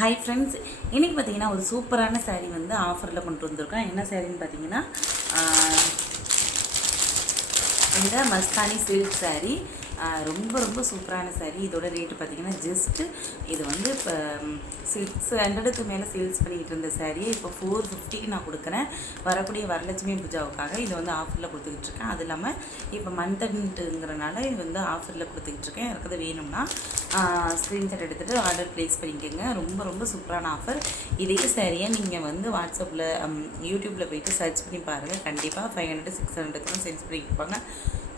Hi friends, இன்றைக்கி பார்த்தீங்கன்னா ஒரு சூப்பரான சாரீ வந்து ஆஃபரில் கொண்டு வந்திருக்கோம். என்ன சாரின்னு பார்த்தீங்கன்னா இந்த மஸ்தானி சில்க் சாரீ ரொம்ப ரொம்ப சூப்பரான சாரீ. இதோட ரேட்டு பார்த்தீங்கன்னா ஜஸ்ட்டு இது வந்து இப்போ 600க்கு மேலே சேல்ஸ் பண்ணிக்கிட்டு இருந்த சாரியை இப்போ 450க்கு நான் கொடுக்குறேன். வரக்கூடிய வரலட்சுமி பூஜாவுக்காக இது வந்து ஆஃபரில் கொடுத்துக்கிட்டு இருக்கேன். அது இல்லாமல் இப்போ மந்த்ங்கிறனால இது வந்து ஆஃபரில் கொடுத்துக்கிட்டு இருக்கேன். இருக்கிறது வேணும்னா ஸ்க்ரீன்ஷாட் எடுத்துகிட்டு ஆர்டர் ப்ளேஸ் பண்ணிக்கோங்க. ரொம்ப ரொம்ப சூப்பரான ஆஃபர். இதே சாரியை நீங்கள் வந்து வாட்ஸ்அப்பில் யூடியூப்பில் போய்ட்டு சர்ச் பண்ணி பாருங்கள். கண்டிப்பாக 500 600க்கு சேல்ஸ் பண்ணியிருப்பாங்க.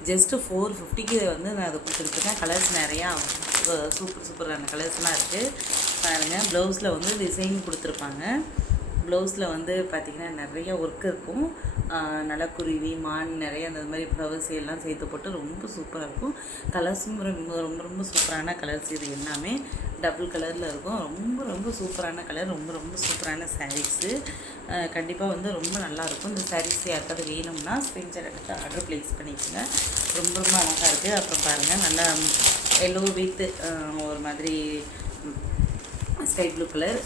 ஜஸ்ட்டு 450க்கு வந்து நான் அதை கொடுத்துருக்கேன். கலர்ஸ் நிறையா சூப்பரான கலர்ஸ்லாம் இருக்குது பாருங்கள். ப்ளவுஸில் வந்து டிசைன் கொடுத்துருப்பாங்க. ப்ளவுஸில் வந்து பார்த்திங்கன்னா நிறைய ஒர்க் இருக்கும். நல்லா குருவி மான் நிறைய அந்த மாதிரி ஃப்ளவர்ஸ் எல்லாம் சேர்த்து போட்டு ரொம்ப சூப்பராக இருக்கும். கலர்ஸும் ரொம்ப ரொம்ப ரொம்ப சூப்பரான கலர்ஸ். இது எல்லாமே டபுள் கலரில் இருக்கும். ரொம்ப ரொம்ப சூப்பரான கலர், ரொம்ப ரொம்ப சூப்பரான சாரீஸு. கண்டிப்பாக வந்து ரொம்ப நல்லாயிருக்கும். இந்த சாரீஸ் யாருக்காவது வேணும்னா ஸ்க்ரீன்ஷாட் எடுத்து ஆர்டர் ப்ளேஸ் பண்ணிக்கோங்க. ரொம்ப ரொம்ப அழகாக இருக்குது. அப்புறம் பாருங்கள், நல்லா எல்லோ வித் ஒரு மாதிரி ஸ்கை ப்ளூ கலர்.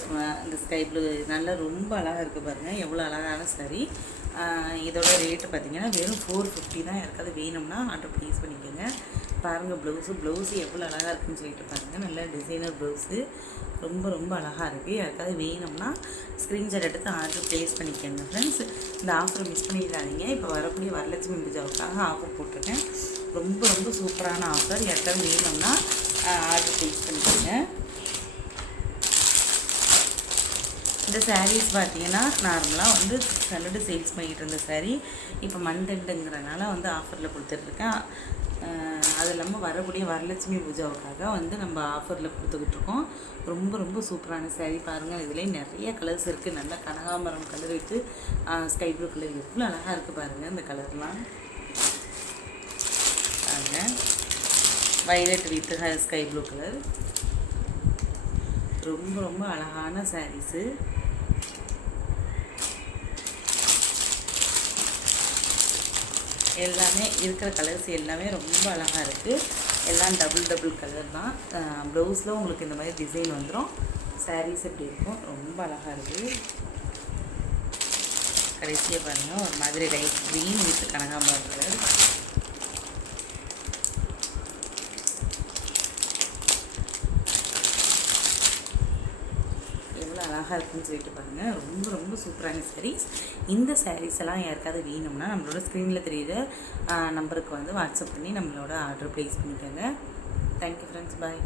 இந்த ஸ்கை ப்ளூ நல்லா ரொம்ப அழகாக இருக்குது பாருங்கள். எவ்வளோ அழகான சாரீ. இதோட ரேட்டு பார்த்திங்கன்னா வெறும் 450 தான். யாருக்காவது வேணும்னா ஆர்டர் ப்ளேஸ் பண்ணிக்கோங்க. பாருங்கள், ப்ளவுஸு எவ்வளோ அழகாக இருக்குதுன்னு சொல்லிட்டு பாருங்கள். நல்ல டிசைனர் ப்ளவுஸு ரொம்ப ரொம்ப அழகாக இருக்குது. யாருக்காவது வேணும்னா ஸ்க்ரீன்ஷாட் எடுத்து ஆர்டர் ப்ளேஸ் பண்ணிக்கோங்க ஃப்ரெண்ட்ஸ். இந்த ஆஃபரை மிஸ் பண்ணிடாதீங்க. இப்போ வரக்கூடிய வரலட்சுமி பூஜாவுக்காக ஆஃபர் போட்டிருக்கேன். ரொம்ப ரொம்ப சூப்பரான ஆஃபர். யாருக்காவது வேணும்னா ஆர்டர் ப்ளேஸ் பண்ணிக்கோங்க. இந்த சாரீஸ் பார்த்தீங்கன்னா நார்மலாக வந்து 600 சேல்ஸ் பண்ணிகிட்டு இருந்த சாரீ இப்போ மந்த்ங்கிறனால வந்து ஆஃபரில் கொடுத்துட்ருக்கேன். அது இல்லாமல் வரக்கூடிய வரலட்சுமி பூஜாவுக்காக வந்து நம்ம ஆஃபரில் கொடுத்துக்கிட்டு இருக்கோம். ரொம்ப ரொம்ப சூப்பரான சாரீ பாருங்கள். இதுலேயே நிறைய கலர்ஸ் இருக்குது. நல்லா கனகாமரம் கலர் இருக்குது, ஸ்கை ப்ளூ கலர் எவ்வளோ அழகாக இருக்குது பாருங்கள். இந்த கலர்லாம் பாருங்கள். Violet with sky blue colour ரொம்ப ரொம்ப அழகான சாரீஸு. எல்லாமே இருக்கிற கலர்ஸ் எல்லாமே ரொம்ப அழகாக இருக்குது. எல்லாம் டபுள் கலர் தான். ப்ளவுஸில் உங்களுக்கு இந்த மாதிரி டிசைன் வந்துடும். சாரீஸ் எப்படி இருக்கும், ரொம்ப அழகாக இருக்குது. கடைசியாக பாருங்கள், ஒரு மாதிரி லைட் க்ரீன் வித் கனகாம்பரம் கலர். அழகாக இருக்குன்னு சொல்லிட்டு பாருங்கள். ரொம்ப ரொம்ப சூப்பரான சாரீஸ். இந்த சாரீஸ் எல்லாம் யாருக்காவது வேணும்னா நம்மளோட ஸ்க்ரீனில் தெரியுற நம்பருக்கு வந்து வாட்ஸ்அப் பண்ணி நம்மளோட ஆர்டர் ப்ளேஸ் பண்ணிக்கோங்க. தேங்க்யூ ஃப்ரெண்ட்ஸ், பாய்.